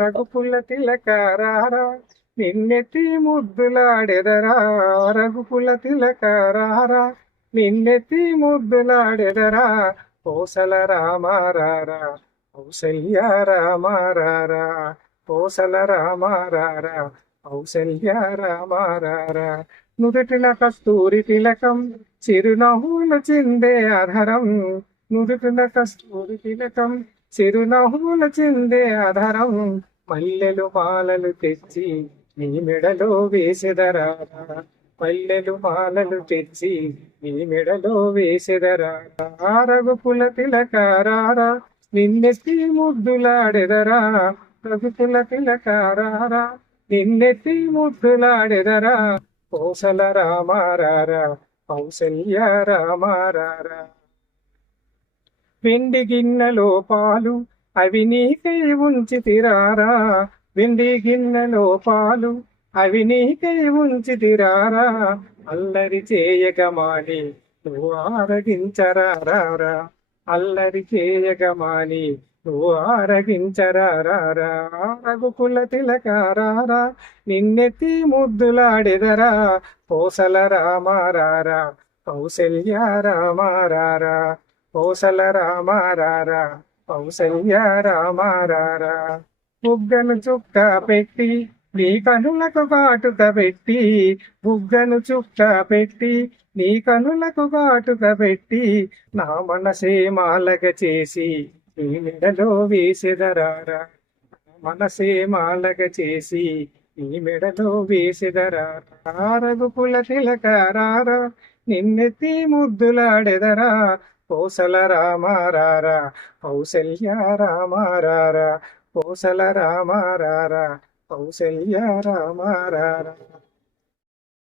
రఘుకుల తిలకారారా నిన్నెత్తి ముద్దులాడెదరా. రఘుకుల తిలకారారా నిన్నెత్తి ముద్దులాడెదరా. కోసల రామారారా కౌసల్య రామారారా. కోసల రామారారా కౌసల్య రామారారా. నుదుటిన కస్తూరి తిలకం చిరునవ్వులు చిందే అధరం. నుదుటిన కస్తూరి తిలకం చిరునవ్వులు చిందే అధరం. మల్లెలు మాలలు తెచ్చి నీ మెడలో వేసెదరా. మల్లెలు మాలలు తెచ్చి నీ మెడలో వేసెదరా. రఘుకుల తిలకారారా నిన్నెత్తి ముద్దులాడెదరా. రఘుకుల తిలకారారా నిన్నెత్తి ముద్దులాడెదరా. కోసల రామారారా కౌసల్య రామారారా. వెండి గిన్నెలో పాలు అవి నీకై ఉంచితిరారా. వెండి గిన్నెలో పాలు అవి నీకై ఉంచితిరారా. అల్లరి చేయగమాని నువ్వు ఆరగించరారా. అల్లరి చేయగమాని నువ్వు ఆరగించరారా. రఘుకుల తిలకారారా నిన్నెత్తి ముద్దులాడెదరా. కోసల రామారారా కౌసల్య రామారారా. కోసల రామారారా కౌసల్య రామారారా. బుగ్గను చుక్క పెట్టి నీ కనులకు కాటుక పెట్టి. బుగ్గను చుక్క పెట్టి నీ కనులకు కాటుక పెట్టి. నా మనసే మాలగ చేసి నీ మెడలో వేసెదరారా. మనసే మాలగ చేసి నీ మెడలో వేసెదరారా. రఘుకుల తిలకారారా నిన్నెత్తి ముద్దులాడెదరా. కోసల రామారారా కౌసల్య రామారారా. కోసల రామారారా కౌసల్య రామారారా.